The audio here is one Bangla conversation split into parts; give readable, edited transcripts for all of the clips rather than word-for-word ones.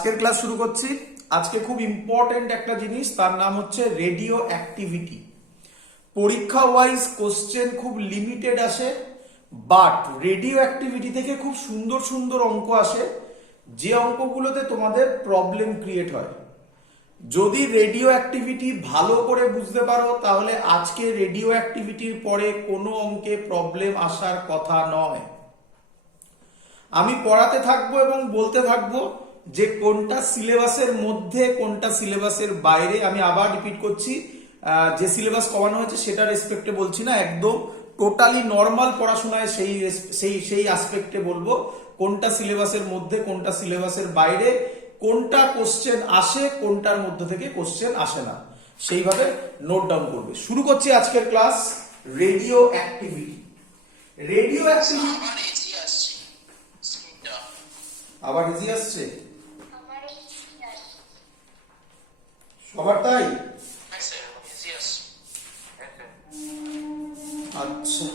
আজকের ক্লাস শুরু করছি। আজকে খুব ইম্পর্টেন্ট একটা জিনিস, তার নাম হচ্ছে রেডিও অ্যাক্টিভিটি। পরীক্ষা ওয়াইজ কোশ্চেন খুব লিমিটেড আসে, বাট রেডিও অ্যাক্টিভিটি থেকে খুব সুন্দর সুন্দর অঙ্ক আসে, যে অঙ্কগুলোতে তোমাদের প্রবলেম ক্রিয়েট হয়। যদি রেডিও অ্যাক্টিভিটি ভালো করে বুঝতে পারো তাহলে আজকে রেডিও অ্যাক্টিভিটির পরে কোনো অঙ্কে প্রবলেম আসার কথা নয়। আমি পড়াতে থাকবো এবং বলতে থাকবো যে কোনটা সিলেবাসের মধ্যে কোনটা সিলেবাসের বাইরে। আমি আবার রিপিট করছি, যে সিলেবাস কমানো হয়েছে সেটা রেসপেক্টে বলছি না, একদম টোটালি নর্মাল পড়াশোনায় সেই সেই সেই আসপেক্টে বলবো কোনটা সিলেবাসের মধ্যে কোনটা সিলেবাসের বাইরে, কোনটা কোশ্চেন আসে কোনটার মধ্যে থেকে কোশ্চেন আসে না, সেইভাবে নোট ডাউন করবে। শুরু করছি আজকের class. Radio activity. Radio activity আবার ইজি আসছে সবার, তাই? আচ্ছা,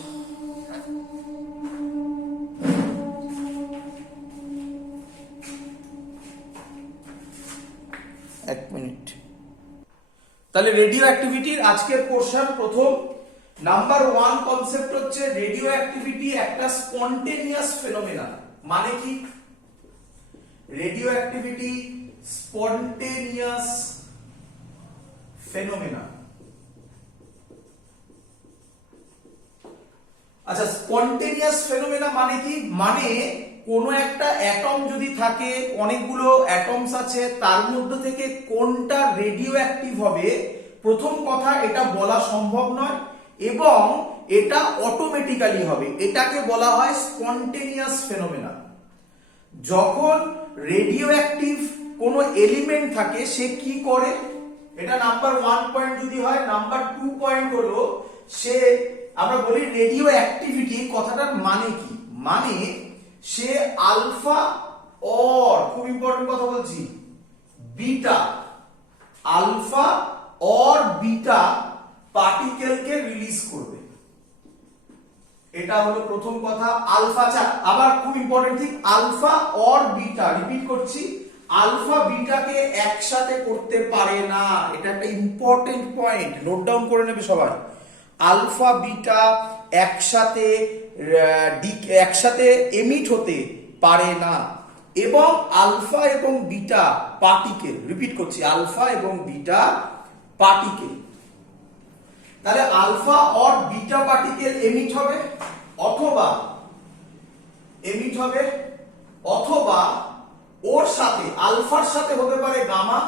এক মিনিট। তাহলে রেডিও অ্যাক্টিভিটির আজকের পোর্শন প্রথম নাম্বার 1 কনসেপ্ট হচ্ছে রেডিও অ্যাক্টিভিটি একটা স্পন্টেনিয়াস ফেনোমেনা। মানে কি? Radio activity spontaneous phenomena. আচ্ছা, স্পন্টেনিয়াস ফেনোমেনা মানে কি? মানে কোনো একটা অ্যাটম যদি থাকে, অনেকগুলো অ্যাটমস আছে, তার মধ্যে থেকে কোনটা রেডিও অ্যাক্টিভ হবে প্রথম কথা এটা বলা সম্ভব নয়, এবং এটা অটোমেটিক্যালি হবে। এটাকে বলা হয় স্পন্টেনিয়াস ফেনোমেনা। যখন রেডিও অ্যাক্টিভ কোনো এলিমেন্ট থাকে সে কি করে, এটা নাম্বার 1 পয়েন্ট যদি হয়। নাম্বার 2 পয়েন্ট হলো সে, আমরা বলি রেডিও অ্যাক্টিভিটি কথাটার মানে কি? মানে সে আলফা অর, খুব ইম্পর্টেন্ট কথা বলছি, বিটা, আলফা অর বিটা পার্টিকেলকে রিলিজ করবে। এটা হলো প্রথম কথা। আলফা, আবার খুব ইম্পর্টেন্ট ঠিক, আলফা অর বিটা, রিপিট করছি, আলফা বিটাকে একসাথে করতে পারে না। এটা একটা ইম্পর্টেন্ট পয়েন্ট, নোট ডাউন করে নেবে সবাই। আলফা বিটা একসাথে এমিট হতে পারে না, এবং আলফা এবং বিটা পার্টিকেল, রিপিট করছি, আলফা এবং বিটা পার্টিকেল। তাহলে alpha or beta particle emit হবে, অথবা ওর সাথে, আলফার সাথে হতে পারে গামা।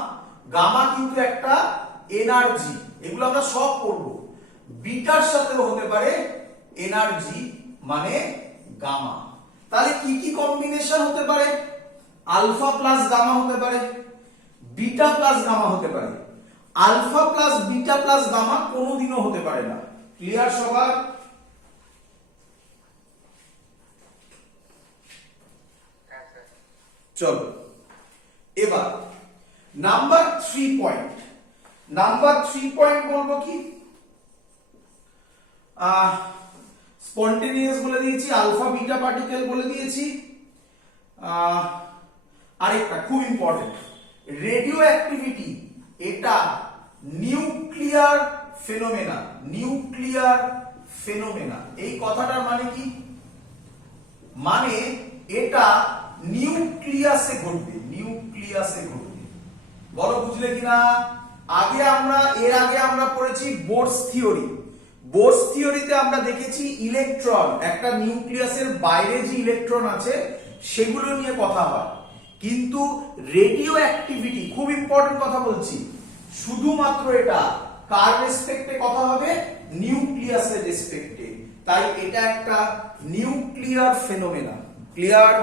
গামা কিন্তু একটা এনার্জি, এগুলো আমরা সব পড়বো। বিটার সাথেও হতে পারে এনার্জি, মানে গামা। তাহলে কি কি কম্বিনেশন হতে পারে? আলফা প্লাস গামা হতে পারে, বিটা প্লাস গামা হতে পারে। Alpha plus beta plus gamma কোনোদিনও হতে পারে না। ক্লিয়ার সবার? চলো এবার নাম্বার 3 পয়েন্ট। নাম্বার 3 পয়েন্ট বলবো কি? স্পন্টেনিয়াস বলে দিয়েছি, আলফা বিটা পার্টিকেল বলে দিয়েছি। আরেকটা খুব ইম্পর্টেন্ট, রেডিও অ্যাক্টিভিটি এটা নিউক্লিয়ার ফেনোমেনা। নিউক্লিয়ার ফেনোমেনা এই কথাটার মানে কি? মানে এটা নিউক্লিয়াসে ঘটবে, নিউক্লিয়াসে ঘটবে। বলো বুঝলে কিনা? এর আগে আমরা পড়েছি বোরস থিওরি। বোরস থিওরিতে আমরা দেখেছি ইলেকট্রন, একটা নিউক্লিয়াসের বাইরে যে ইলেকট্রন আছে সেগুলো নিয়ে কথা হয়। কিন্তু রেডিও অ্যাক্টিভিটি, খুব ইম্পর্টেন্ট কথা বলছি, শুধুমাত্র এটা কার রেসপেক্টে কথা হবে? নিউক্লিয়াসের রেসপেক্টে। তাই এটা একটা নিউক্লিয়ার ফেনোমেনা। ক্লিয়ার?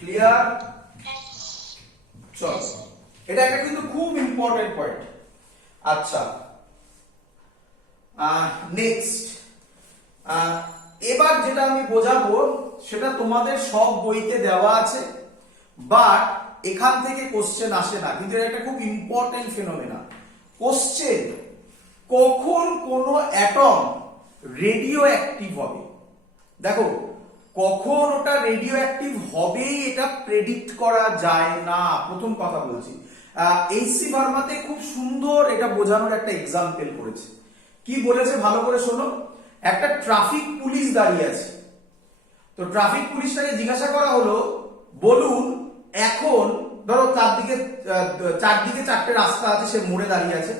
ক্লিয়ার? চল, এটা একটা কিন্তু খুব ইম্পর্টেন্ট পয়েন্ট। আচ্ছা, নেক্সট, এবার যেটা আমি বোঝাবো সেটা তোমাদের সব বইতে দেওয়া আছে, বাট এখান থেকে কোশ্চেন আসে না, কিন্তু এটা একটা খুব ইম্পর্টেন্ট ফেনোমেনা। কোশ্চেন, কখন কোন অ্যাটম রেডিও অ্যাক্টিভ হবে? দেখো, কখন ওটা রেডিও অ্যাক্টিভ হবে এটা প্রেডিক্ট করা যায় না, প্রথম কথা বলছি। এইচসি ভার্মাতে খুব সুন্দর এটা বোঝানোর একটা এক্সাম্পল করেছে। কি বলেছে ভালো করে শোনো। একটা ট্রাফিক পুলিশ দাঁড়িয়ে আছে, তো ট্রাফিক পুলিশটাকে জিজ্ঞাসা করা হলো, বলুন এখন ধরো চারদিকে চারটে রাস্তা আছে, সে মোড়ে দাঁড়িয়ে আছে,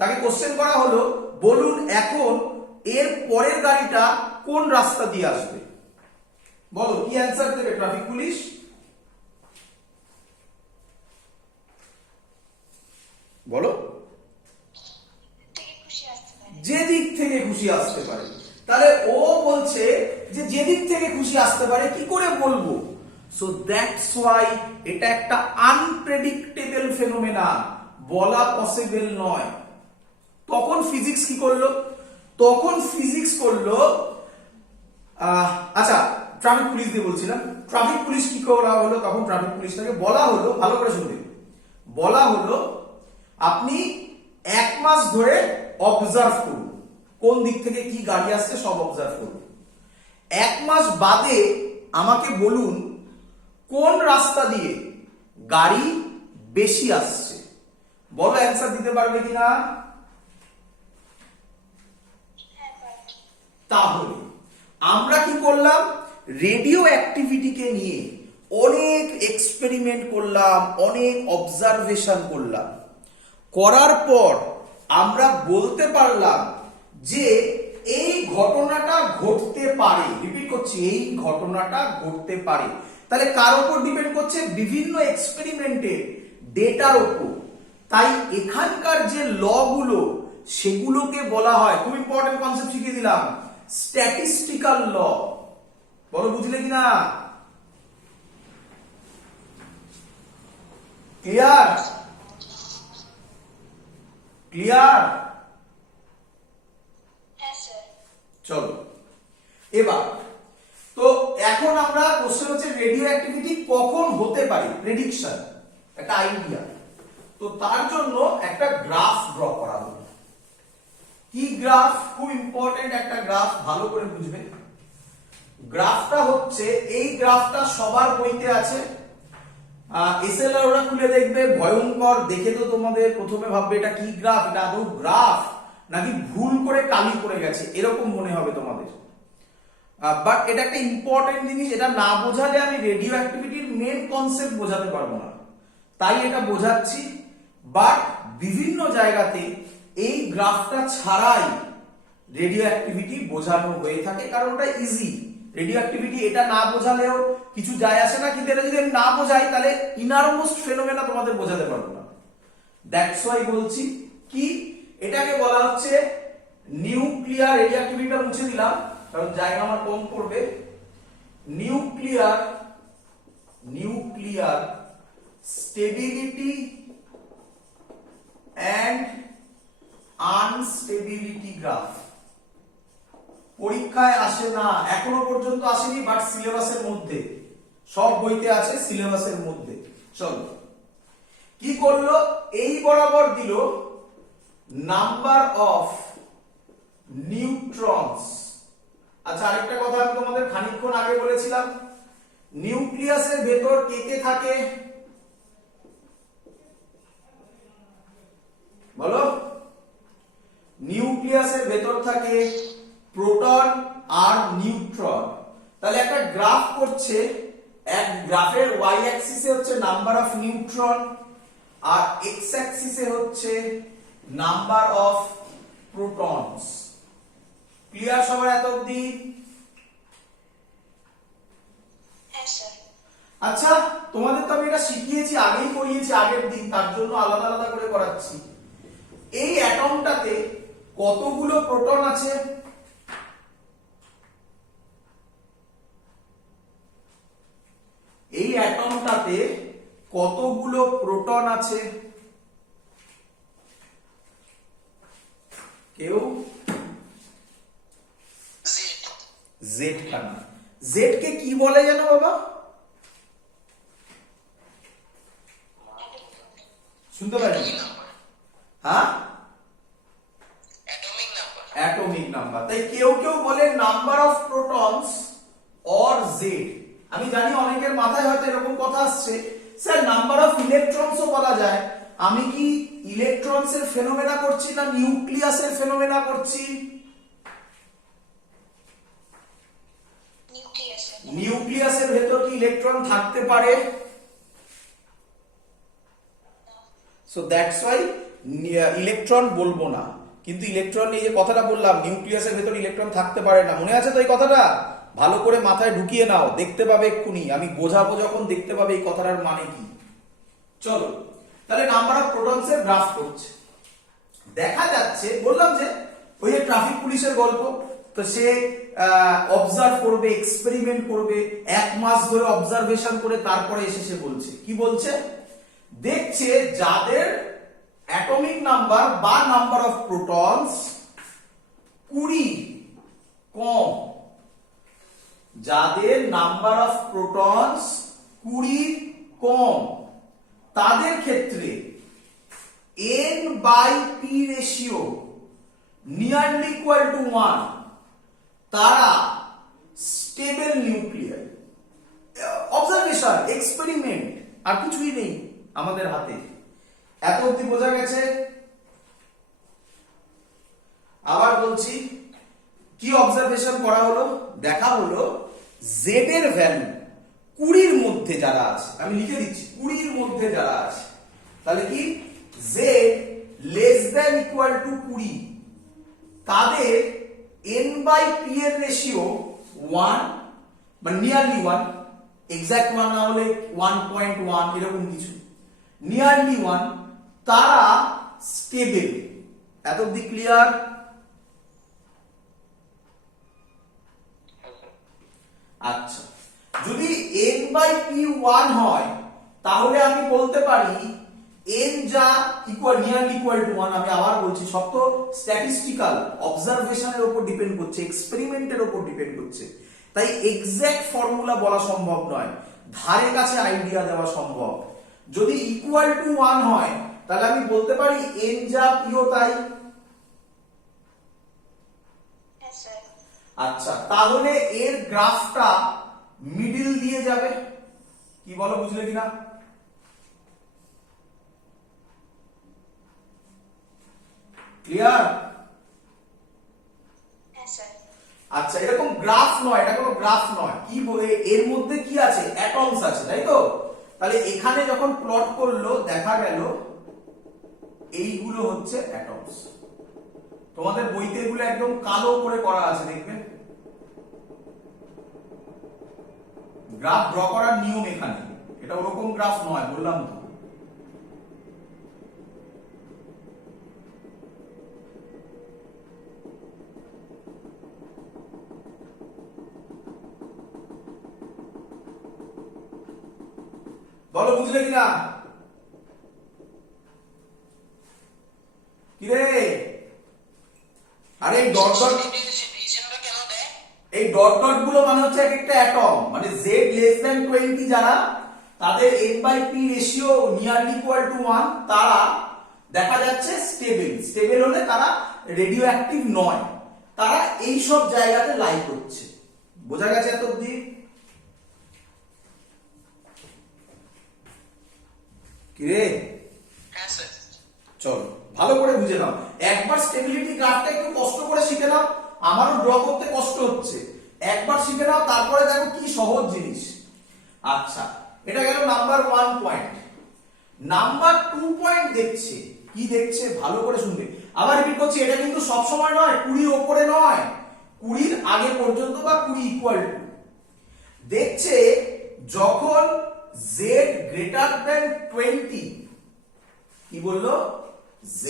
তাকে কোশ্চেন করা হলো, বলুন এখন এর পরের গাড়িটা কোন রাস্তা দিয়ে আসবে, বলো কি অ্যান্সার দেবে ট্রাফিক পুলিশ? বলো। যে দিক থেকে খুশি আসতে পারে। তাহলে ও বলছে যে যে দিক থেকে খুশি আসতে পারে, কি করে বলবো? সো দ্যাটস ওয়াই এটা একটা আনপ্রেডিক্টেবল ফেনোমেনা, বলা পসিবল নয়। তখন ফিজিক্স কি করলো? তখন ফিজিক্স করলো, আচ্ছা ট্রাফিক পুলিশ দিয়ে বলছিলাম, ট্রাফিক পুলিশ কি করা হলো? তখন ট্রাফিক পুলিশটাকে বলা হলো, ভালো করে শুনবে, বলা হলো আপনি 1 মাস ধরে অবজার্ভ করুন, কোন দিক থেকে কি গাড়ি আসছে সব অবজার্ভ করুন। 1 মাস বাদে আমাকে বলুন কোন রাস্তা দিয়ে গাড়ি বেশি আসছে, বলো অ্যান্সার দিতে পারবে কিনা? তাহলে আমরা কি করলাম? রেডিও অ্যাক্টিভিটিকে নিয়ে অনেক এক্সপেরিমেন্ট করলাম, অনেক অবজারভেশন করলাম, করার পর আমরা বলতে পারলাম যে এই ঘটনাটা ঘটতে পারে। রিপিট করছি, এই ঘটনাটা ঘটতে পারে। তাহলে কার উপর ডিপেন্ড করছে? বিভিন্ন এক্সপেরিমেন্টের ডেটার উপর। তাই এখানকার যে ল গুলো সেগুলোকে বলা হয়, খুব ইম্পর্টেন্ট কনসেপ্ট শিখিয়ে দিলাম, স্ট্যাটিস্টিক্যাল ল। বলো বুঝলে কিনা? ক্লিয়ার? ক্লিয়ার? চলো এবার তো এখন আমরা কোশ্চেন হচ্ছে রেডিও অ্যাক্টিভিটি কখন হতে পারে, প্রেডিকশন, একটা আইডিয়া। তো তার জন্য একটা গ্রাফ ড্র করা হলো। কি গ্রাফ? খুব ইম্পর্টেন্ট একটা গ্রাফ, ভালো করে বুঝবে। গ্রাফটা হচ্ছে, এই গ্রাফটা সবার বইতে আছে, এসএলআর ওরা খুলে দেখবে, ভয়ঙ্কর দেখে তো তোমাদের প্রথমে ভাববে এটা কি গ্রাফ, এটা আদৌ গ্রাফ নাকি ভুল করে কালি করে গেছে, এরকম মনে হবে তোমাদের। বাট এটা একটা ইম্পর্টেন্ট জিনিস, এটা না বোঝালে আমি রেডিও অ্যাক্টিভিটির মেন কনসেপ্ট বোঝাতে পারবো না, তাই এটা বোঝাচ্ছি। বাট বিভিন্ন জায়গাতে এই গ্রাফটা ছাড়াই রেডিও অ্যাক্টিভিটি বোঝানো হয়ে থাকে, কারণ ওটা ইজি। রেডিও অ্যাক্টিভিটি এটা না বোঝালেও কিছু যায় আসে না, কিন্তু এটা যদি আমি না বোঝাই তাহলে ইনারমোস্ট ফেনোমেনা তোমাদের বোঝাতে পারবো না। দ্যাটস ওয়াই বলছি কি এটাকে বলা হচ্ছে নিউক্লিয়ার। রেডিও অ্যাক্টিভিটিটা মুছে দিলাম কারণ জায়গা আমার কম পড়বে। Nuclear stability and instability graph. পরীক্ষায় আসে না, এখনো পর্যন্ত আসেনি, বাট সিলেবাসের মধ্যে, সব বইতে আছে, সিলেবাসের মধ্যে। চলো কি করলো, এই বরাবর দিল নাম্বার অফ নিউট্রনস। আচ্ছা আরেকটা কথা আমি তোমাদের খানিকক্ষণ আগে বলেছিলাম, নিউক্লিয়াসের ভেতর কে কে থাকে বলো? নিউক্লিয়াসের ভেতর থাকে প্রোটন আর নিউট্রন। তাহলে একটা গ্রাফ করছে, এক গ্রাফের ওয়াই অ্যাক্সিসে হচ্ছে নাম্বার অফ নিউট্রন আর এক্স অ্যাক্সিসে হচ্ছে নাম্বার অফ প্রোটনস। ক্লিয়ার সবার এত অবধি? আচ্ছা তোমাদের তো আমি এটা শিখিয়েছি, আগেই করিয়েছি আগের দিন, তার জন্য আলাদা আলাদা করে করাচ্ছি। এই অ্যাটমটাতে কতগুলো প্রোটন আছে? এই অ্যাটমটাতে কতগুলো প্রোটন আছে? কেউ? জেড খানা। জেড কে কি বলে জানো বাবা? শুনতে পারি? হ্যাঁ, অ্যাটমিক নাম্বার। তাই কেউ কেউ বলে number of protons or Z. আমি জানি অনেকের মাথায় হয়তো এরকম কথা আসছে, স্যার নাম্বার অফ ইলেকট্রনসও বলা যায়। আমি কি ইলেকট্রনসের ফেনোমেনা করছি না নিউক্লিয়াসের ফেনোমেনা করছি? নিউক্লিয়াসের ভেতর কি ইলেকট্রন থাকতে পারে? সো দ্যাটস ওয়াই ইলেকট্রন বলবো না, কিন্তু ইলেকট্রন এই যে কথাটা বললাম নিউক্লিয়াসের ভেতর ইলেকট্রন থাকতে পারে না, মনে আছে তো এই কথাটা? ভালো করে মাথায় ঢুকিয়ে নাও, দেখতে পাবে এক্ষুনি, আমি বোঝাবো যখন দেখতে পাবে এই কথাটার মানে কি। চলো তাহলে নাম্বার অফ প্রোটনস এর গ্রাফ করছে। দেখা যাচ্ছে বললাম যে ওই যে ট্রাফিক পুলিশের গল্প, তো সে অবজার্ভ করবে, এক্সপেরিমেন্ট করবে, 1 মাস ধরে অবজারভেশন করে তারপরে এসে সে বলছে কি বলছে, দেখছে যাদের অ্যাটমিক নাম্বার বা নাম্বার অফ প্রোটনস 20 কম, যাদের নাম্বার অফ প্রোটনস 20 কম, তাদের ক্ষেত্রে n/p ratio nearly equal to 1, তারা স্টেবল নিউক্লিয়ার। অবজারভেশন, এক্সপেরিমেন্ট, আর কিছুই নেই আমাদের হাতে। এত অবধি বোঝা গেছে? আবার বলছি, কি অবজারভেশন করা হলো? দেখা হলো জেড এর ভ্যালু 20 মধ্যে যারা আছে, আমি লিখে দিচ্ছি 20 মধ্যে যারা আছে, তাহলে কি Z less than equal to 20, তাদের n/p এর রেশিও 1 বা নিয়ারলি 1, এক্সাক্ট 1 না হলে 1.1 এরকম কিছু, নিয়ারলি 1, তারা স্টেবল। এত অবধি ক্লিয়ার? আচ্ছা, যদি n/p 1 হয় তাহলে আমি বলতে পারি n যা ইকুয়াল নিয়ারলি ইকুয়াল টু 1, আমি আবার বলছি সব তো স্ট্যাটিস্টিক্যাল, অবজারভেশনের উপর ডিপেন্ড করছে, এক্সপেরিমেন্টের উপর ডিপেন্ড করছে, তাই এক্সাক্ট ফর্মুলা বলা সম্ভব নয়, ধারে কাছে আইডিয়া দেওয়া সম্ভব। যদি ইকুয়াল টু 1 হয় তাহলে আমি বলতে পারি n যা p ও তাই। আচ্ছা, তাহলে এর গ্রাফটা মিডিল দিয়ে যাবে, কি বলো, বুঝলে কিনা? ক্লিয়ার? আচ্ছা, এরকম গ্রাফ নয়, এটা কোনো গ্রাফ নয়, কি এর মধ্যে কি আছে, অ্যাটমস আছে, তাই তো? তাহলে এখানে যখন প্লট করলো দেখা গেল এইগুলো হচ্ছে অ্যাটমস। তোমাদের বইতে এগুলো একদম কালো করে করা আছে, দেখবে গ্রাফ ড্র করার নিয়ম এখানে, এটা ওরকম গ্রাফ নয়, বললাম তো। বলো বুঝলে কিনা? কিরে, আরে ডট ডট, এই ডট ডট গুলো মানে হচ্ছে এক একটা অ্যাটম, মানে z লেস দ্যান 20 যারা, তাদের n/p ratio nearly equal to 1, তারা দেখা যাচ্ছে স্টেবল। স্টেবল হলে তারা রেডিও অ্যাক্টিভ নয়, তারা এই সব জায়গাতে লাই করছে। বোঝা গেছে এত অবধি? কিরে, হ্যাঁ স্যার, চলো ভালো করে বুঝে নাও, একবার স্টেবিলিটি গ্রাফটা একটু কষ্ট করে শিখে নাও, আমারও ড্র করতে কষ্ট হচ্ছে, একবার শিখে নাও, তারপরে দেখো কি সহজ জিনিস। আচ্ছা, এটা গেল নাম্বার 1 পয়েন্ট। নাম্বার 2 পয়েন্ট দেখছে, কি দেখছে ভালো করে শুনবে, আবার রিপিট করছি, এটা কিন্তু সব সময় নয়, 20 ওপরে নয়, 20 আগে পর্যন্ত বা 20 ইকুয়াল টু। দেখছে যখন z গ্রেটার দেন 20, কি বললো, z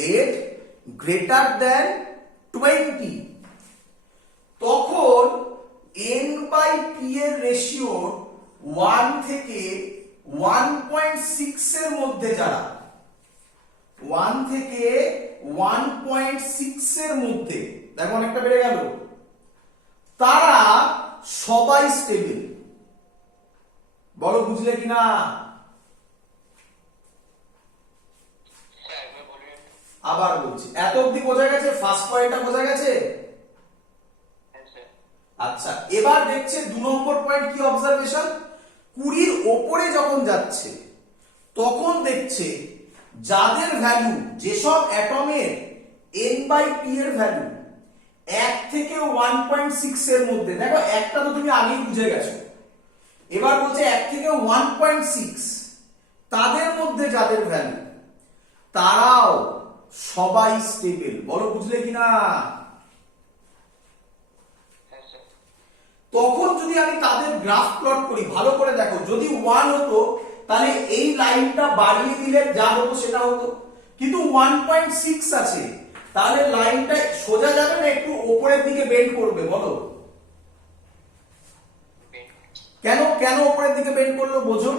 গ্রেটার দেন 20, তখন n/p এর রেশিও 1 থেকে 1.6 এর মধ্যে যারা, 1 থেকে 1.6 এর মধ্যে, দেখো অনেকটা বেড়ে গেল, তারা সবাই স্টেবল। বলো বুঝলে কিনা? আবার বলছি, এত অবধি বোঝা গেছে? ফার্স্ট পয়েন্টটা বোঝা গেছে? আচ্ছা, এবার দেখছে 2 নম্বর পয়েন্ট কি অবজারভেশন, 20 এর ওপরে যখন যাচ্ছে তখন দেখছে যাদের ভ্যালু, যেসব অ্যাটমের n/p এর ভ্যালু 1 থেকে 1.6 এর মধ্যে, দেখো একটা তো তুমি আগেই বুঝে গেছো, এবার বলছে 1 থেকে 1.6, তাদের মধ্যে যাদের ভ্যালু তারাও সবাই স্টেবল। বলো বুঝলে কিনা? তখন যদি আমি তাদের গ্রাফ প্লট করি, ভালো করে দেখো, যদি 1 হতো তাহলে এই লাইনটা বাড়িয়ে দিলে যা হতো সেটা হতো, কিন্তু 1.6 আছে, তাহলে লাইনটা সোজা যাবে না একটু উপরের দিকে বেন্ড করবে? বলো কেন কেন উপরের দিকে বেন্ড করলো বোঝো।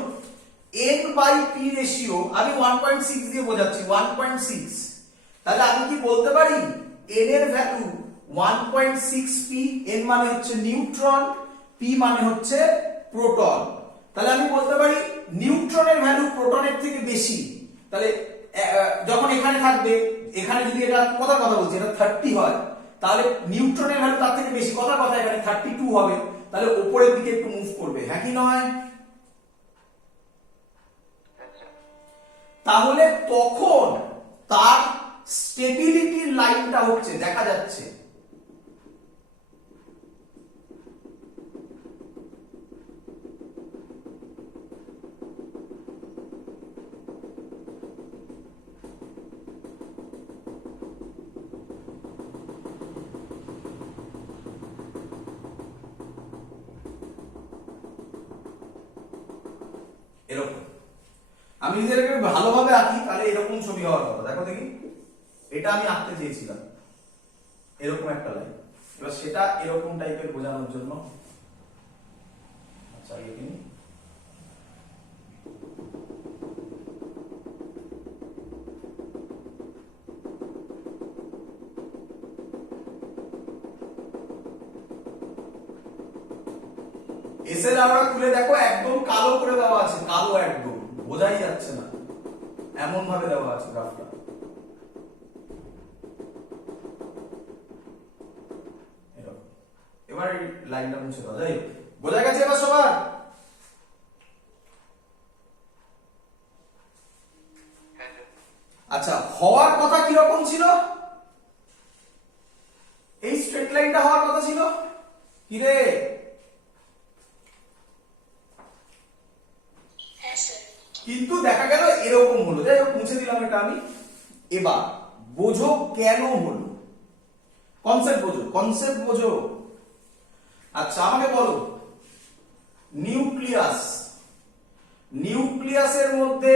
n/p রেশিও আমি 1.6 দিয়ে বোঝাচ্ছি, 1.6, তাহলে আমি কি বলতে পারি n এর ভ্যালু 1.6p, n মানে হচ্ছে নিউট্রন, p মানে হচ্ছে প্রোটন, তাহলে আমি বলতে পারি নিউট্রনের ভ্যালু প্রোটনের থেকে বেশি, তাহলে যখন এখানে থাকবে, এখানে যদি এটা কথা বলছি এটা 30 হয়, তাহলে নিউট্রনের ভ্যালু তার থেকে বেশি, কথা এখানে 32 হবে, তাহলে উপরের দিকে একটু মুভ করবে, হ্যাঁ কি নয়? তাহলে তখন তার স্টেবিলিটির লাইনটা হচ্ছে দেখা যাচ্ছে এরকম। আমি যদি এটাকে ভালোভাবে আঁকি তাহলে এরকম ছবি হওয়ার কথা, দেখো দেখি, এটা আমি আঁকতে চেয়েছিলাম এরকম একটা লাইন, এবার সেটা এরকম টাইপের বোঝানোর জন্য, আচ্ছা এখানে এসে আমরা খুলে দেখো একদম কালো করে দেওয়া আছে, কালো একদম বোঝাই যাচ্ছে না, এমন ভাবে দেওয়া আছে গ্রাফটা। এবার এই লাইনটা মুছে দাও, যাই হোক, বোঝা গেছে এবার সবার? আচ্ছা, হওয়ার কথা কিরকম ছিল? এই স্ট্রেট লাইনটা হওয়ার কথা ছিল কি রে? কিন্তু দেখা গেল এরকম হলো, যাই হোক মুছে দিলাম এটা আমি। এবার বোঝো কেন হলো, কনসেপ্ট বোঝো। আচ্ছা আমাকে বলো, নিউক্লিয়াসের মধ্যে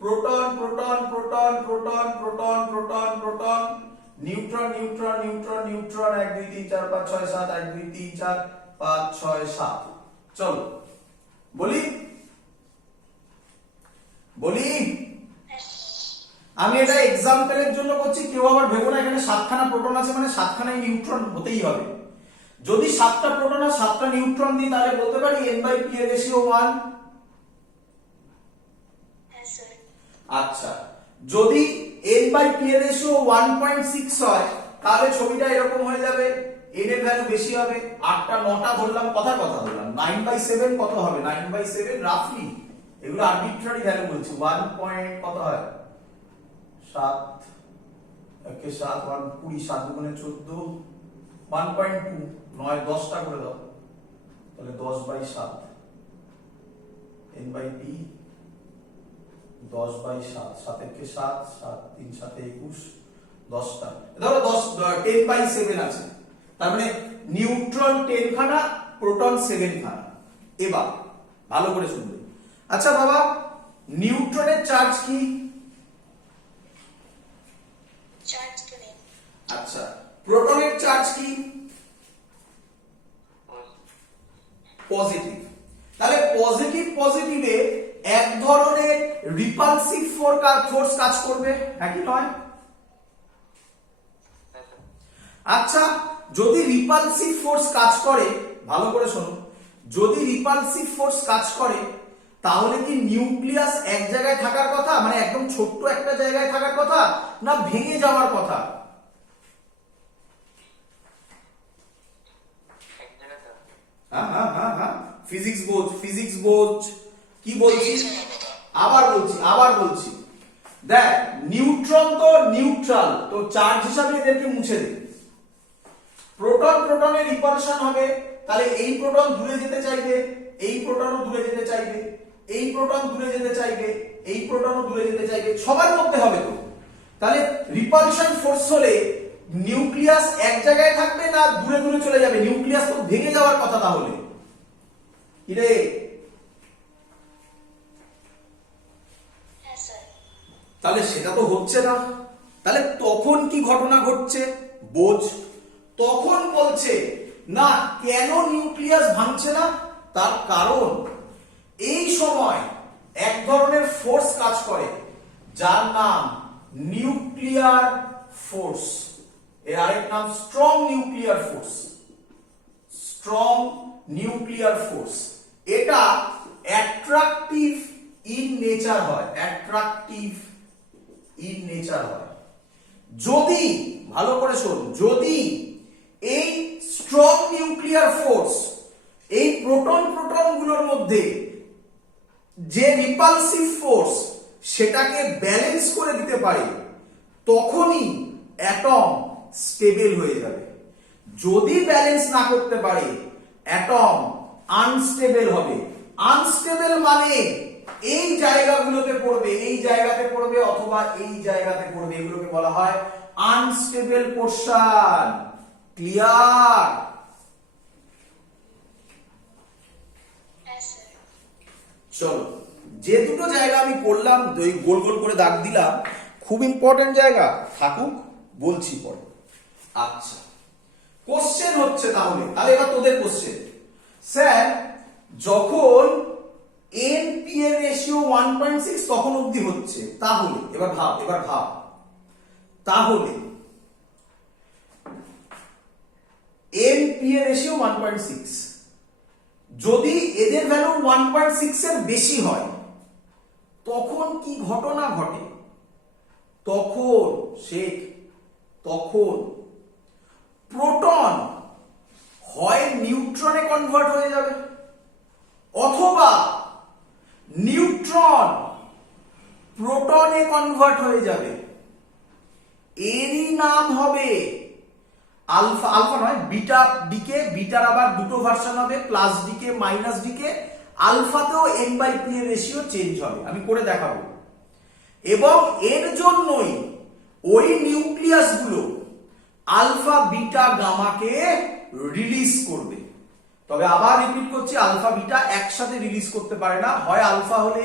proton proton proton proton proton proton proton, neutron neutron neutron neutron, 1 2 3 4 5 6 7, 1 2 3 4 5 6 7, চলো বলি আমি এটা এক্সাম্পলের জন্য করছি, কেউ আবার ভেবো না এখানে 7খানা প্রোটন আছে মানে 7খানাই নিউট্রন হতেই হবে। যদি 7টা প্রোটন আর 7টা নিউট্রন দিই তাহলে বলতে পারি n/p এর রেশিও 1। আচ্ছা, যদি n/p এর রেশিও 1.6 হয় তাহলে ছবিটা এরকম হয়ে যাবে, n এর ভ্যালু বেশি হবে, 8টা 9টা ধরলাম, কথা ধরলাম, 9/7 কত হবে? 9/7 রাফলি, এগুলো আরবিট্রারি ভ্যালু বলছি, 1 পয়েন্ট কত হয় 7, একে 7 1 20, 7 গুণে 14, 1.2, 9 10টা করে দাও, তাহলে 10/7 n/p 10/7, 7 একে 7, 7 3 7 21, 10টা, ধরো 10/7 আছে, তার মানে নিউট্রন 10 খানা, প্রোটন 7 খানা। এবার ভালো করে শুনবে। আচ্ছা বাবা, নিউট্রনের চার্জ কি? আচ্ছা, প্রোটনের চার্জ কি? পজিটিভ। তাহলে পজিটিভে এক ধরনের রিপালসিভ ফোর্স কাজ করবে, হ্যাঁ কি নয়? আচ্ছা, যদি রিপালসিভ ফোর্স কাজ করে, ভালো করে শোনো, যদি রিপালসিভ ফোর্স কাজ করে তাহলে কি নিউক্লিয়াস এক জায়গায় থাকার কথা, মানে একদম ছোট্ট একটা জায়গায় থাকার কথা, না ভেঙে যাওয়ার কথা? ফিজিক্স বোঝ কি বলছি, আবার বলছি দেখ, নিউট্রন তো নিউট্রাল, তো চার্জ হিসাবে এদেরকে মুছে দে। প্রোটনের রিপালশন হবে, তাহলে এই প্রোটন দূরে যেতে চাইবে, এই প্রোটনও দূরে যেতে চাইবে, এই প্রোটন দূরে যেতে চাইবে, এই প্রোটনও দূরে যেতে চাইবে, সবার মধ্যে হবে তো। তাহলে রিপালশন ফোর্স হলে নিউক্লিয়াস এক জায়গায় থাকবে না দূরে দূরে চলে যাবে? নিউক্লিয়াস তো ভেঙে যাওয়ার কথা তাহলে, কি রে? তাহলে সেটা তো হচ্ছে না, তাহলে তখন কি ঘটনা ঘটছে বোঝ। তখন বলছে না কেন নিউক্লিয়াস ভাঙছে না, তার কারণ এই সময় এক ধরনের ফোর্স কাজ করে যার নাম নিউক্লিয়ার ফোর্স, এর আরেক নাম strong nuclear force. Strong nuclear force এটা অ্যাট্রাকটিভ ইন নেচার হয়, অ্যাট্রাকটিভ ইন নেচার হয় যদি, ভালো করে শোন, যদি এই স্ট্রং নিউক্লিয়ার ফোর্স এই প্রোটন গুলোর মধ্যে যে রিপালসিভ ফোর্স সেটাকে ব্যালেন্স করে দিতে পারে, তখনই অ্যাটম স্টেবল হয়ে যাবে। যদি ব্যালেন্স না করতে পারে অ্যাটম আনস্টেবল হবে। আনস্টেবল মানে এই জায়গাগুলোতে পড়বে, এই জায়গাতে পড়বে অথবা এই জায়গাতে পড়বে, এগুলোকে বলা হয় আনস্টেবল পোরশন। ক্লিয়ার? চলো, যে দুটো জায়গা আমি করলাম গোল গোল করে দাগ দিলাম, খুব ইম্পর্টেন্ট জায়গা, থাকুক, বলছি পরে। আচ্ছা, কোশ্চেন হচ্ছে তাহলে এবার তোদের কোশ্চেন। স্যার যখন NP এর রেশিও 1.6 তখন অবধি হচ্ছে, তাহলে এবার ভাব তাহলে NP এর রেশিও 1.6, যদি এদের ভ্যালু 1.6 এর বেশি হয় তখন কি ঘটনা ঘটে? তখন প্রোটন হয় নিউট্রনে কনভার্ট হয়ে যাবে অথবা নিউট্রন প্রোটনে কনভার্ট হয়ে যাবে। এরই নাম হবে আলফা, নয় বিটা ডিকে, বিটার আবার দুটো ভার্সন হবে, প্লাস ডিকে মাইনাস ডিকে, আলফাতেও n/p এর রেশিও চেঞ্জ হবে, আমি করে দেখাবো। এবং এর জন্যই ওই নিউক্লিয়াস গুলো আলফা বিটা গামাকে রিলিজ করবে। তবে আবার রিপিট করছি, আলফা বিটা একসাথে রিলিজ করতে পারে না, হয় আলফা হলে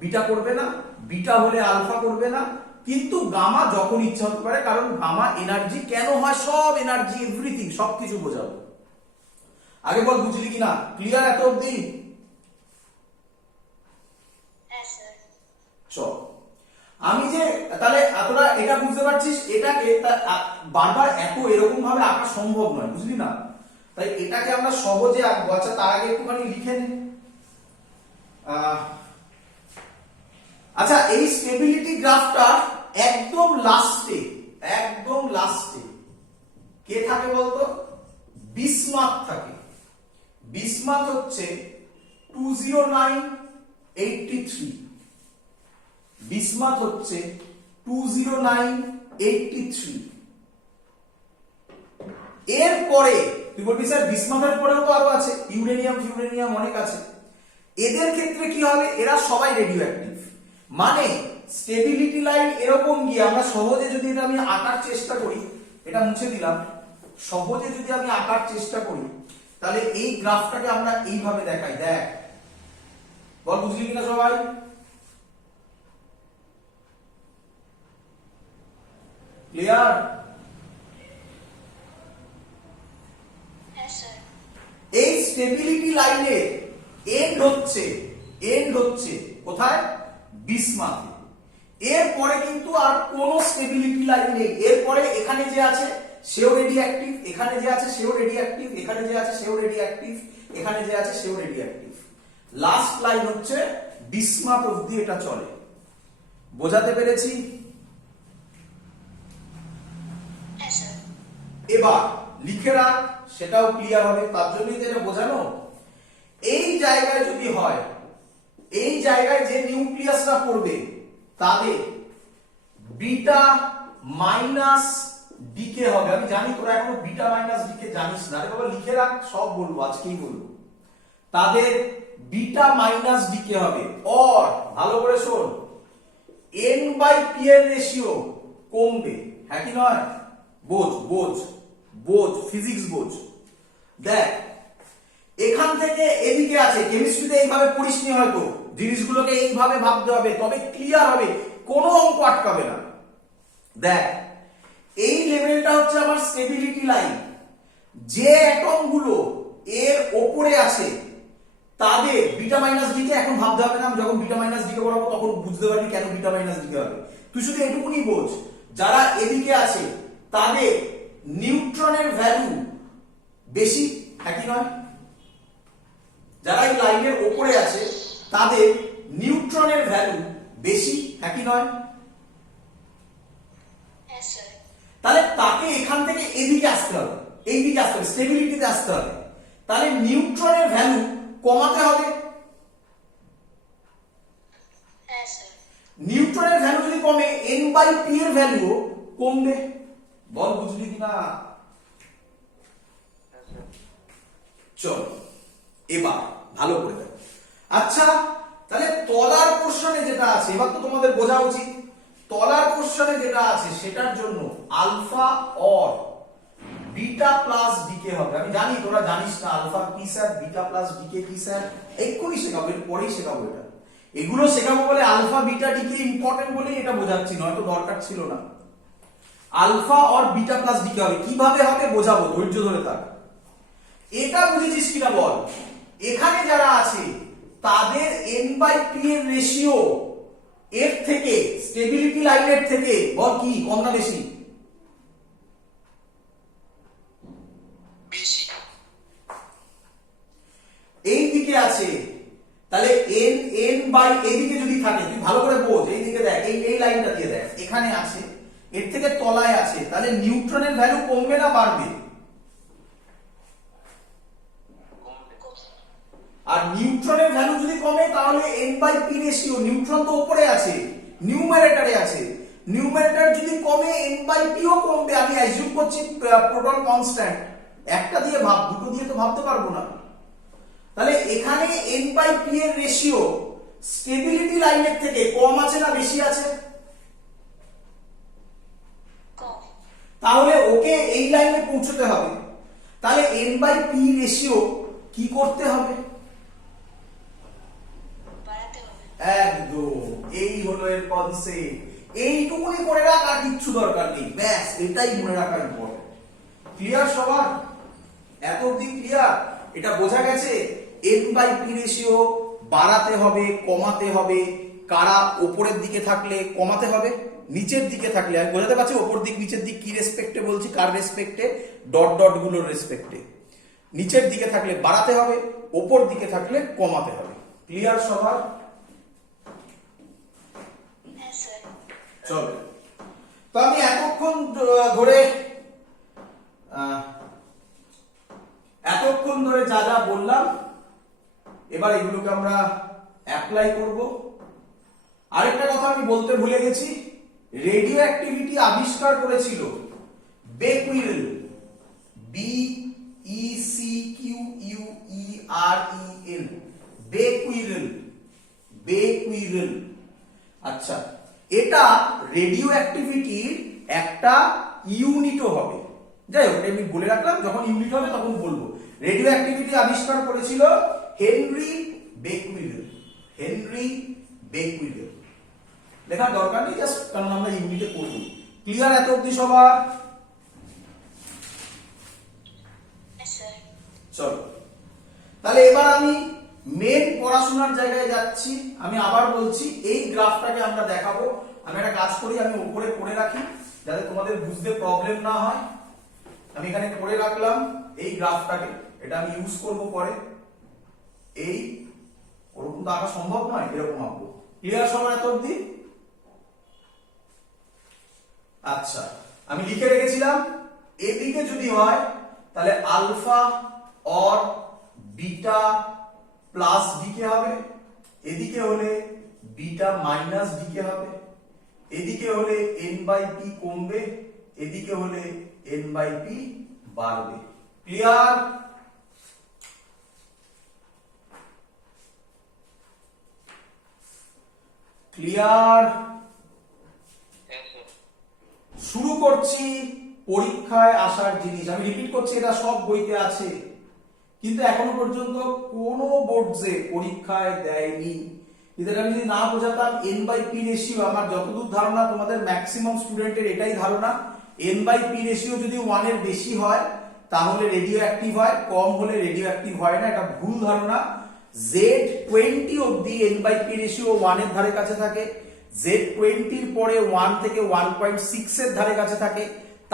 বিটা করবে না, বিটা হলে আলফা করবে না, কিন্তু গামা যখন ইচ্ছা হতে পারে, কারণ গামা এনার্জি কেন হয়, সব এনার্জি এভরিথিং সবকিছু বোঝাবো। আগে বল বুঝলি কিনা? ক্লিয়ার এত অবধি? চল, আমি যে তাহলে তোরা এটা বুঝতে পারছিস, এটাকে বারবার এত এরকম ভাবে আঁকা সম্ভব নয়, বুঝলি না? তাই এটাকে আমরা সহজে আঁকবো। আচ্ছা, তার আগে একটুখানি লিখে নে। আচ্ছা, এই স্টেবিলিটি গ্রাফটা একদম লাস্টে কে থাকে বলতো? বিসমাথ থাকে। বিসমাথ হচ্ছে 20983, বিসমাথ হচ্ছে 20983। এরপরে তুই বলবি স্যার বিসমাথের পরেও তো আরো আছে, ইউরেনিয়াম অনেক আছে। এদের ক্ষেত্রে কি হবে? এরা সবাই রেডিও অ্যাক্টিভ, মানে স্টেবিলিটি লাইন এরকম গিয়ে, আমরা সহজে যদি এটা আমি আঁকার চেষ্টা করি, এটা মুছে দিলাম, সহজে যদি আমি আঁকার চেষ্টা করি তাহলে এই গ্রাফটাকে আমরা এইভাবে দেখাই। দেখ, বল বুঝলি কিনা সবাই? ক্লিয়ার? এই স্টেবিলিটি লাইনে এন্ড হচ্ছে কোথায়? বিসমাথে। এরপরে কিন্তু আর কোনো স্টেবিলিটি লাইন নেই। এরপরে এখানে যে আছে সেও রেডি অ্যাক্টিভ, এখানে যে আছে সেও রেডি অ্যাক্টিভ, এখানে যে আছে সেও রেডি অ্যাক্টিভ, এখানে যে আছে সেও রেডি অ্যাক্টিভ। লাস্ট লাইন হচ্ছে বিসমাথ অবধি এটা চলে। বোঝাতে পেরেছি? এবার লিখে রাখ, সেটাও ক্লিয়ার হবে। তার জন্যই তো এটা বোঝানো। এই জায়গায় যদি হয়, এই জায়গায় যে নিউক্লিয়াসটা পড়বে তাদের বিটা মাইনাস ডিকে হবে। আমি জানি তোরা এখনো বিটা মাইনাস ডিকে জানিস না, আরে বাবা লিখে রাখ, সব বলবো, আজকেই বলবো। তাদের বিটা মাইনাস ডিকে হবে, অর ভালো করে শোন, n বাই পি এর রেশিও কমবে। হ্যাঁ কি নয়? বোঝ বোঝ বোঝ, ফিজিক্স বোঝ। দেখ এখান থেকে এদিকে আছে, কেমিস্ট্রিতে এইভাবে পড়িসনি হয়তো, জিনিসগুলোকে এইভাবে ভাবতে হবে, তবে ক্লিয়ার হবে, কোনো অঙ্ক আটকাবে না। দেখ এই লেভেলটা হচ্ছে আমার স্টেবিলিটি লাইন, যে অ্যাটম গুলো এর ওপরে আছে তাদের বিটা মাইনাস ডিকে এখন ভাবতে হবে না, আমি যখন বিটা মাইনাস ডিকে বলবো তখন বুঝতে পারবি কেন বিটা মাইনাস ডিকে হবে। তুই শুধু এটুকুনি বোঝ, যারা এদিকে আছে তাদের নিউট্রনের ভ্যালু বেশি, হ্যাঁ কি নয়? যারা এই লাইনের ওপরে আছে তাদের নিউট্রনের ভ্যালু বেশি, হ্যাঁ কি নয়? তাহলে তাকে এখান থেকে এদিকে আসতে হবে, এইদিকে আসতে হবে, স্টেবিলিটিতে আসতে হবে। তাহলে নিউট্রনের ভ্যালু কমাতে হবে। নিউট্রনের ভ্যালু যদি কমে, n বাই পি এর ভ্যালু কমবে। বল বুঝলি কিনা? চল এবার ভালো করে দেখ। আচ্ছা তাহলে তলার পোরশনে যেটা আছে, এবার তো তোমাদের বোঝা উচিত, তলার পোরশনে যেটা আছে সেটার জন্য alpha or beta plus decay হবে। আমি জানি তোরা জানিস না আলফা কি স্যার, বিটা প্লাস ডিকে কি স্যার, এক্ষুনি শেখাবো, এর পরেই শেখাবো এটা। এগুলো শেখাবো বলে আলফা বিটা ডিকে ইম্পর্টেন্ট বলেই এটা বোঝাচ্ছি, নয়তো দরকার ছিল না। Alpha or beta plus decay হবে, কিভাবে হবে বোঝাবো, ধৈর্য ধরে থাক। এটা বুঝেছিস কিনা বল? এখানে যারা আছে তাদের n বাই পি এর রেশিও এর থেকে, স্টেবিলিটি লাইনের থেকে বল কি কম না বেশি? বেশি। এই দিকে আছে তাহলে n বাই এদিকে যদি থাকে, তুই ভালো করে বোঝ, এই দিকে দেখ, এই লাইনটা দিয়ে দেখ, এখানে আছে, এর থেকে তলায় আছে, তাহলে নিউট্রনের ভ্যালু কমবে না বাড়বে? আর নিউট্রনের ভ্যালু যদি কমে তাহলে n by P ratio, neutron তো উপরে আছে, নিউমারেটরে আছে, নিউমারেটর যদি কমে n বাই পি ও কমবে। আমি অ্যাজিউম করছি প্রোটন কনস্ট্যান্ট, একটা দিয়ে ভাব, দুটো দিয়ে তো ভাবতে পারবো না। তাহলে এখানে n বাই পি এর রেশিও স্টেবিলিটি লাইনের থেকে কম আছে না বেশি আছে? তাহলে ওকে এই লাইনে পৌঁছতে হবে, তাহলে n বাই পি রেশিও কি করতে হবে? একদম, এই হলো এর কনসেপ্ট। এইটুকুনি করে রাখ, আর কিচ্ছু দরকার নেই, ব্যাস এটাই মনে রাখা ইম্পর্টেন্ট। ক্লিয়ার সবার? এত অবধি ক্লিয়ার? এটা বোঝা গেছে n বাই পি রেশিও বাড়াতে হবে কমাতে হবে, কারা উপরের দিকে থাকলে কমাতে হবে, নিচের দিকে থাকলে, আমি বোঝাতে পারছি উপর দিক নিচের দিক কি রেসপেক্টে বলছি, কার রেসপেক্টে? ডট ডট গুলোর রেসপেক্টে। নিচের দিকে থাকলে বাড়াতে হবে, উপর দিকে থাকলে কমাতে হবে। ক্লিয়ার সবার? চলো, তো আমি এতক্ষণ ধরে যা যা বললাম, এবার এগুলোকে আমরা অ্যাপ্লাই করব। আরেকটা কথা আমি বলতে ভুলে গেছি, রেডিও অ্যাক্টিভিটি আবিষ্কার করেছিল বেকুইরেল, BECQUEREL, বেকুইরেল, বেকুইরেল। আচ্ছা, এটা রেডিও অ্যাক্টিভিটির একটা ইউনিটও হবে। যাই হোক, আমি বলে রাখলাম, যখন ইউনিট হবে তখন বলবো। রেডিও অ্যাক্টিভিটি আবিষ্কার করেছিল হেনরি বেকুইরেল, হেনরি বেকুইরেল। লেখার দরকার নেই, জাস্ট কারণ আমরা ইউনিটে পড়ব। ক্লিয়ার এত অবধি সবার? চলো, তাহলে এবার আমি মেন পড়াশোনার জায়গায় যাচ্ছি। আমি আবার বলছি, এই গ্রাফটাকে আমরা দেখাবো। আমি একটা কাজ করি, আমি উপরে করে রাখি যাতে তোমাদের বুঝতে প্রবলেম না হয়। আমি এখানে করে রাখলাম এই গ্রাফটাকে, এটা আমি ইউজ করব পরে। এই ওরকম তো আঁকা সম্ভব নয়, এরকম আঁকবো। ক্লিয়ার সবার এত অবধি? আচ্ছা, আমি লিখে রেখেছিলাম এদিকে যদি হয় তাহলে alpha or beta plus decay হবে, এদিকে হলে বিটা মাইনাস ডিকে হবে, এদিকে হলে n বাই পি কমবে, এদিকে হলে n বাই পি বাড়বে। ক্লিয়ার? ক্লিয়ার? শুরু করছি পরীক্ষায় আসার জিনিস। আমি রিপিট করছি, এটা সব বইতে আছে, কিন্তু এখনো পর্যন্ত কোনো বোর্ডসে পরীক্ষায় দেয়নি। কিন্তু আমি যদি না বোঝাতাম n বাই পি রেশিও, আমার যতদূর ধারণা তোমাদের ম্যাক্সিমাম স্টুডেন্টের এটাই ধারণা, n বাই পি রেশিও যদি 1 এর বেশি হয় তাহলে রেডিও অ্যাক্টিভ হয়, কম হলে রেডিও অ্যাক্টিভ হয় না। এটা ভুল ধারণা। Z20 অবধি n বাই পি রেশিও 1 এর ধারে কাছে থাকে, Z20 এর পরে 1 থেকে 1.6 এর ধারে কাছে থাকে,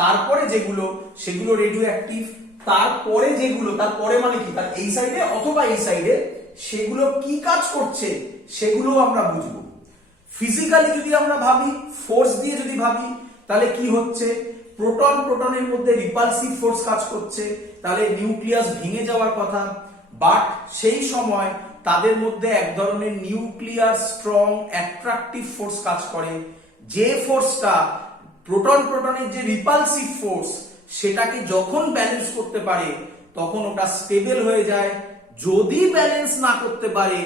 তারপরে যেগুলো সেগুলো রেডিও অ্যাক্টিভ, তারপরে যেগুলো, তারপরে মানে কি, তার এই সাইডে অথবা এই সাইডে, সেগুলো কি কাজ করছে সেগুলো আমরা বুঝবো। ফিজিক্যালি যদি আমরা ভাবি, ফোর্স দিয়ে যদি ভাবি, তাহলে কি হচ্ছে, প্রোটন প্রোটনের মধ্যে রিপালসিভ ফোর্স কাজ করছে, তাহলে নিউক্লিয়াস ভেঙে যাওয়ার কথা, বাট সেই সময় তাদের মধ্যে এক ধরনের নিউক্লিয়ার স্ট্রং অ্যাট্রাকটিভ ফোর্স কাজ করে, যে ফোর্সটা প্রোটন প্রোটনের যে রিপালসিভ ফোর্স সেটাকে যখন ব্যালেন্স করতে পারে তখন ওটা স্টেবল হয়ে যায়, যদি ব্যালেন্স না করতে পারে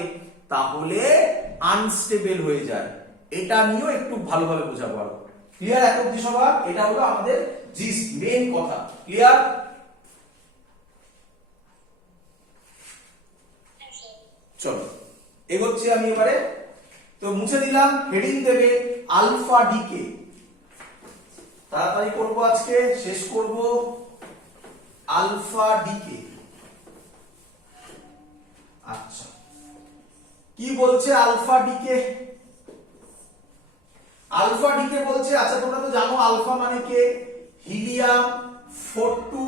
তাহলে আনস্টেবল হয়ে যায়। এটা নিয়েও একটু ভালোভাবে বোঝাবো। ক্লিয়ার? এত অবধি সবার? এটা হলো আমাদের জিস্ট, মেইন কথা। ক্লিয়ার? চলো এগোচ্ছি আমি এবারে। তো মুছে দিলাম, হেডিং দেবে আলফা ডিকে। তাড়াতাড়ি করবো, আজকে শেষ করব। আলফা ডিকে, আচ্ছা কি বলছে আলফা ডিকে? আলফা ডিকে বলছে, আচ্ছা তোমরা তো জানো আলফা মানে কে, হিলিয়াম 42।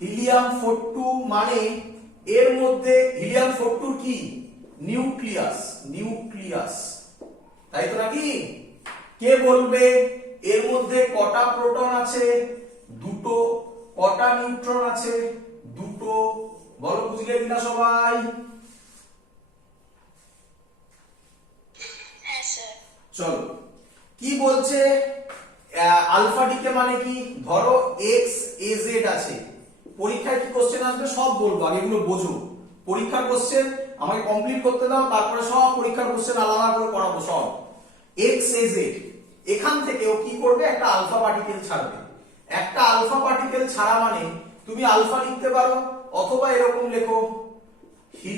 হিলিয়াম 42 মানে এর মধ্যে হিলিয়াম 42 কি, নিউক্লিয়াস, নিউক্লিয়াস, তাই তো নাকি? কে বলবে এর মধ্যে কটা প্রোটন আছে? দুটো। কটা নিউট্রন আছে? দুটো। বলো বুঝলে কিনা সবাই? চলো কি বলছে, আলফা ডিকে মানে কি, ধরো এক্স এ জেড আছে। পরীক্ষায় কি কোশ্চেন আসবে সব বলবো, আগে এগুলো বোঝো। পরীক্ষার কোশ্চেন আমাকে কমপ্লিট করতে দাও, তারপরে সব পরীক্ষার কোশ্চেন আলাদা করে করাবো সব। এক্স এ জেড, এখান থেকে ও কি করবে, একটা আলফা পার্টিকেল ছাড়বে। একটা আলফা পার্টিকেল ছাড়া মানে তুমি আলফা লিখতে পারো, অথবা এরকম লেখো